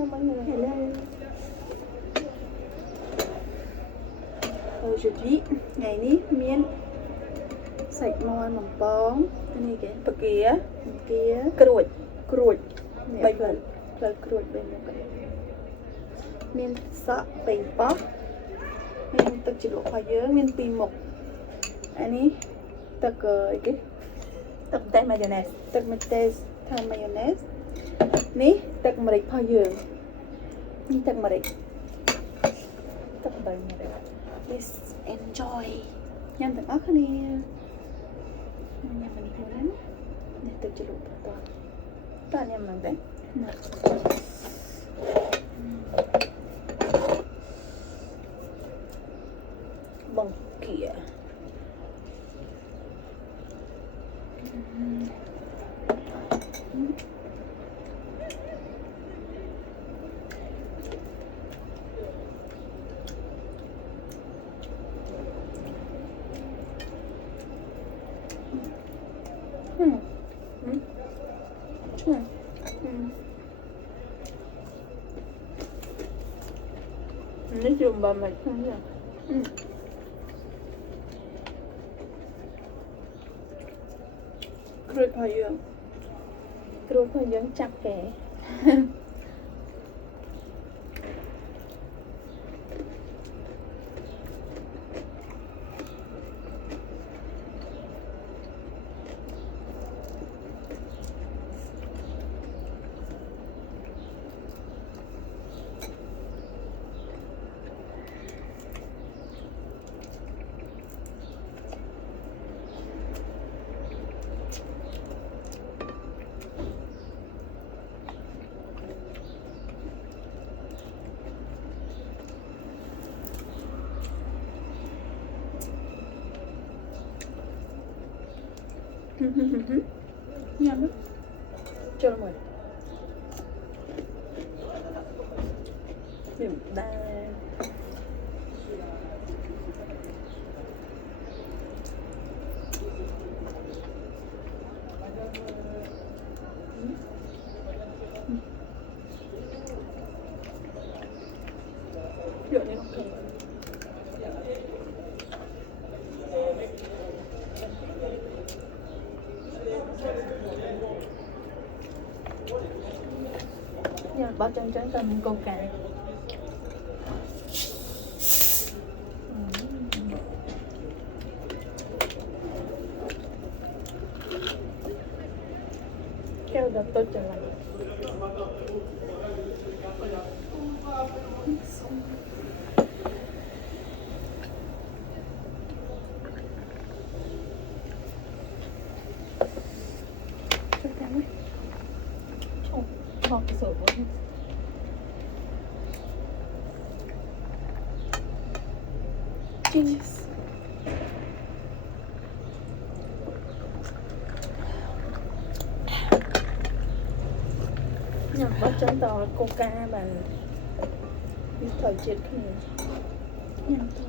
Hello mọi người. Hello. Aujourd'hui, ngày ní miên sạch mòn mỏng bóng. Cái này cái bậc kia cruột bay phần cruột bên này miên sọ bay bó miên tập chỉ lộ khoai dớ miên pi mộc anh ấy tập cái tập tay mayonnaise tập thay mayonnaise ní tập mà địch khoai dớ ní tập mà địch tập bay mà địch. Let's enjoy. Nhâm tận ớt này. Nhâm mình hiểu lắm. Để tôi chỉ lụt to. Ta nhâm mình đấy. Bông kìa. Nói chung bà mệt không nhỉ? Cruột hơi dưỡng chặt kẻ. Ngon lắm. Cho mời. Điểm đa. Rượu này ok. Bỏ chân trắng tầm câu cạn. Kêu đập tôi trở lại. Chắc chắn đấy. Bọc cái sữa của em. Cheers. Nhập bắt chân tàu coca và đi thời chết khi nhầm tôi.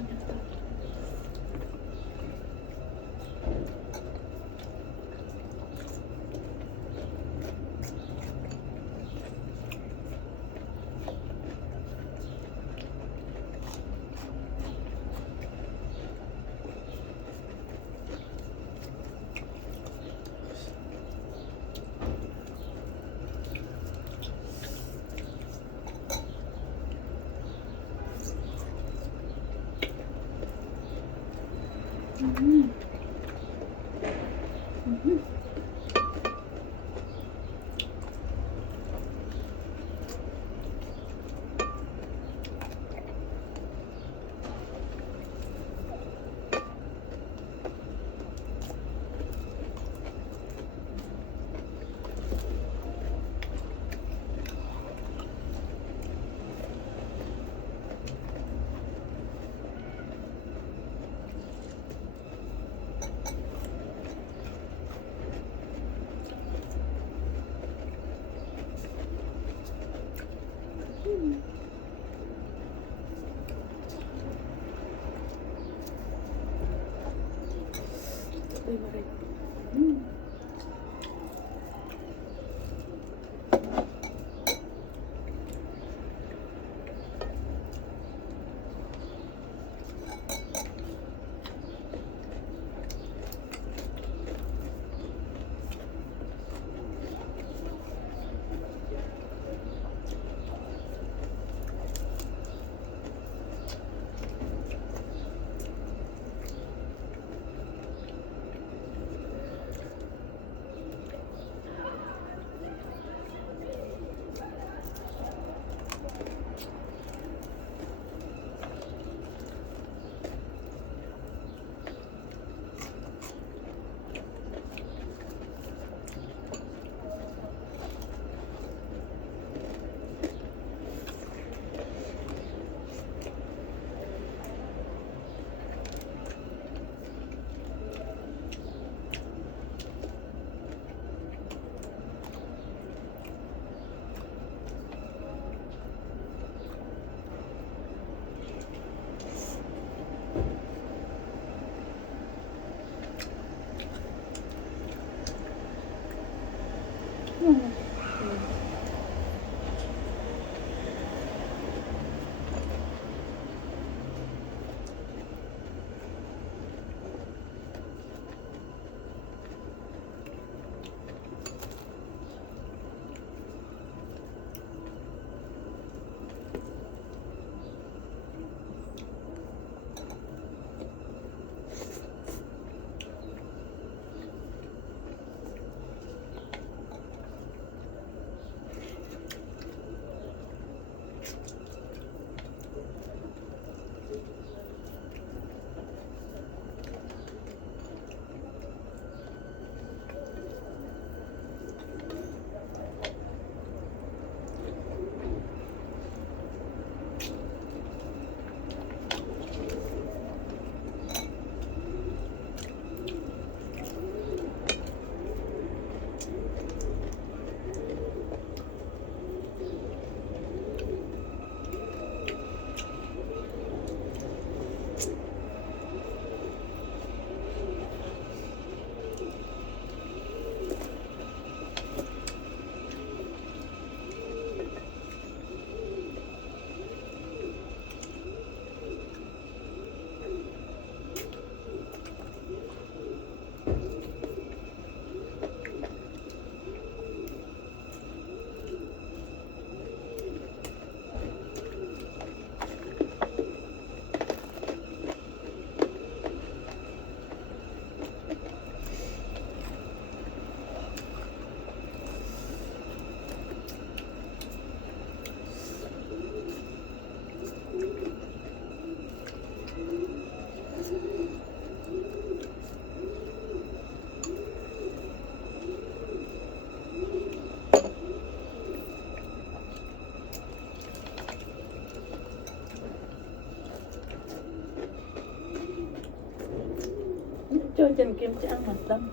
con chân kim sẽ ăn mặt tâm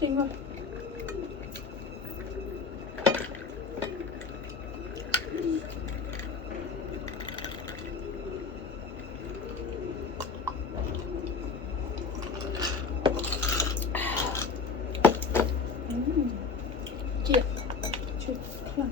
Trinh ơi Chuyện Chuyện Vâng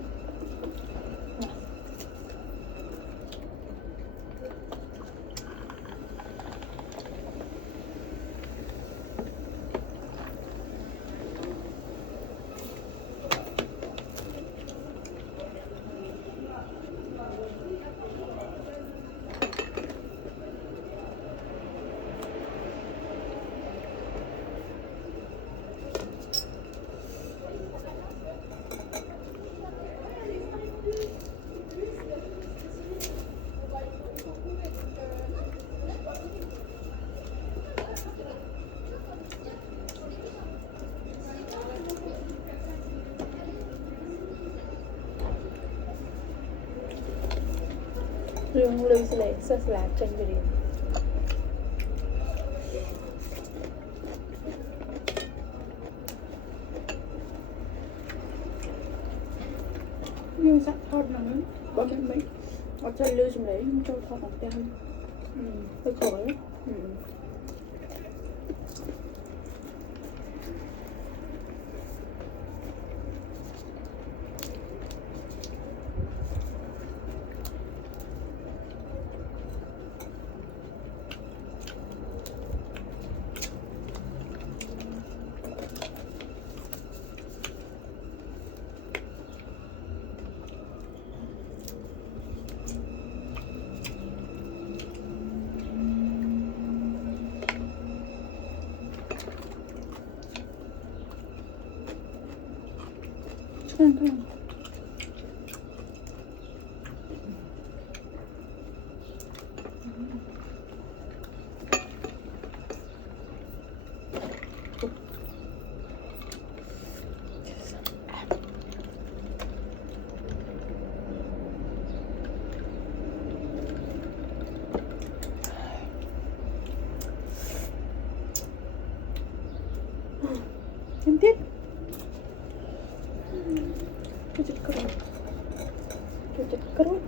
Lương lưu sẽ lấy sơ slab chân về điện nhưng sắc thọt nó bỏ cái mấy ở chân lưu sẽ lấy không cho thọt bằng tay hơi khổ lắm Vâng. Em tiếc Cucuk kerut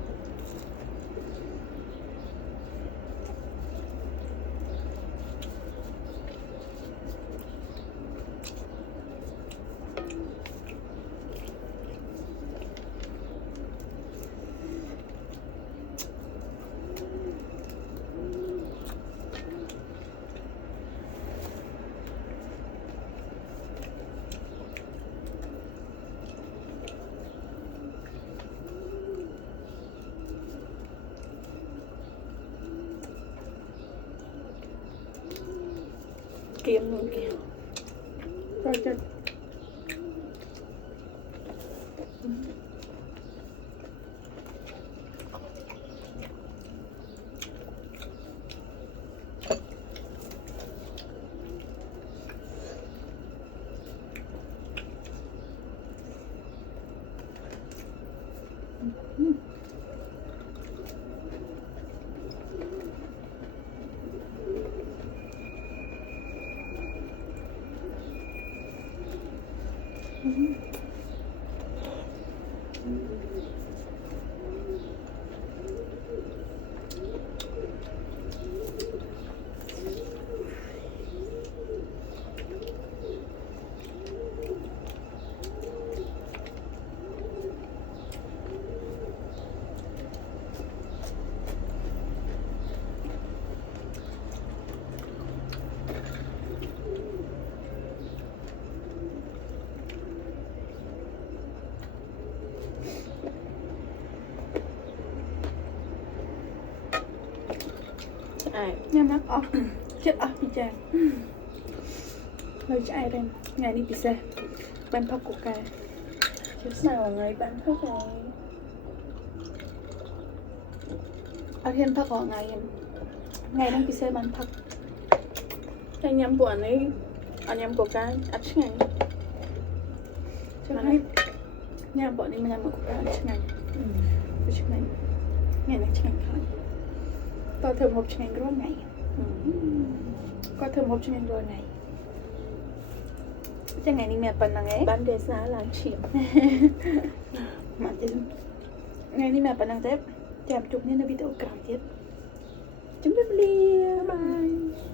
kiếm luôn kìa rồi chân nhắm mắt off chết off đi chàng hơi chạy đây ngày đi pizza ban phóc của ca chứ sao là ngày ban phóc này ở thiên phật họ ngày đang bị xe bàn phật cái nhầm của anh ấy anh nhầm của cái ắt ngày cho nên nhầm bọn đi mà nhầm của cái ắt ngày ngày này ngày thôi có thơm hộp ngày rồi ngày có thơm hộp ngày rồi ngày cho ngày này mẹ phần là nghe bán đề giá là chìm mà chứ ngày này mẹ phần là tép chạm chụp nên là video cảm tiếp chúng ta đi bye.